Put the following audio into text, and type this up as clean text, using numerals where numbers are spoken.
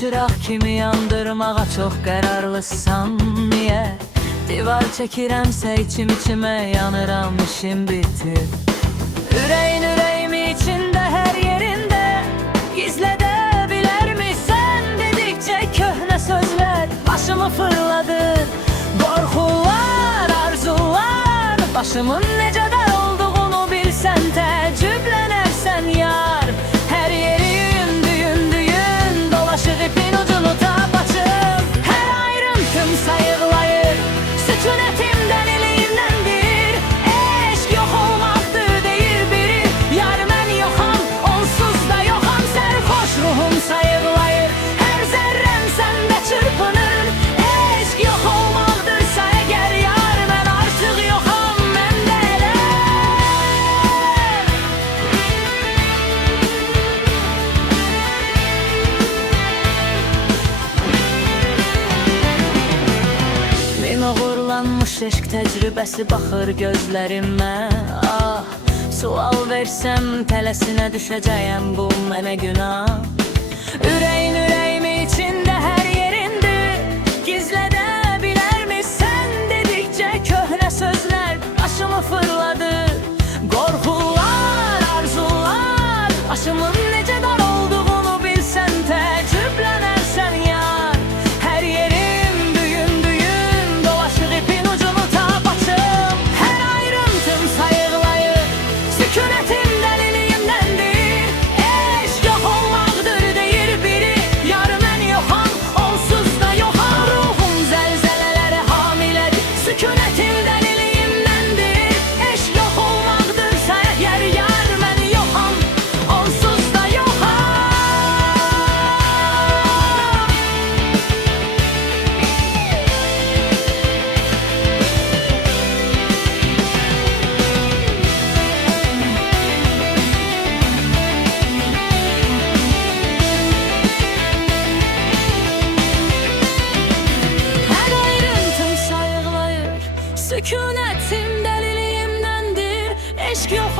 çıraq kimi yandırmağa çox qərarlısan niyə? Divar çəkirəmsə içimə yanıram, işim bitir. Ürəyin ürəyimi içində hər yerində gizlədə bilərmisən? Dedikcə köhnə sözlər başımı fırladır. Qorxular, arzular, başımın necə dar olduğunu bilsən təəccüblənərsən yar. Hər yerim düyün düyün dolaşır, ipin ucunu tapacım. Hər ayrıntım sayıqlayır, sükunətimdən iliyimləndir. Eşq yox olmaqdır deyir biri, yar mən yoxam, onsuz da yoxam. Sərxoş ruhum sayıqlayır, hər zərrəm səndə çırpınır. Eşq yox olmaqdırsa əgər yar, mən artıq yoxam, məndə elə. Min uğurlanmış eşq təcrübəsi baxır gözlərimə. Ah, sual versəm tələsinə düşəcəyəm, bu mənə günah. Ürəyin ürəyimi içində hər yerimdir, gizlədə bilərmisən? Dedikcə köhnə sözlər başımı fırladır. Qorxular, arzular, başımın necə dar olduğunu bilsən təəccüblənərsən yar. Hər yerim düyün düyün dolaşır, ipin ucunu tapacım. Hər ayrıntım sayıqlayır, sükunətimdən iliyimləndir. Eşq yox olmaqdır deyir biri, yar mən yoxam, onsuz da yoxam. Ruhum zəlzələlərə hamilədir, sükunətimdən iliyimləndir. Eşq yox olmaqdırsa əgər yar, mən yoxam, onsuz da yoxam. Hər ayrıntım sayıqlayır, sükunətim dəliliyimdəndir. Eşq yox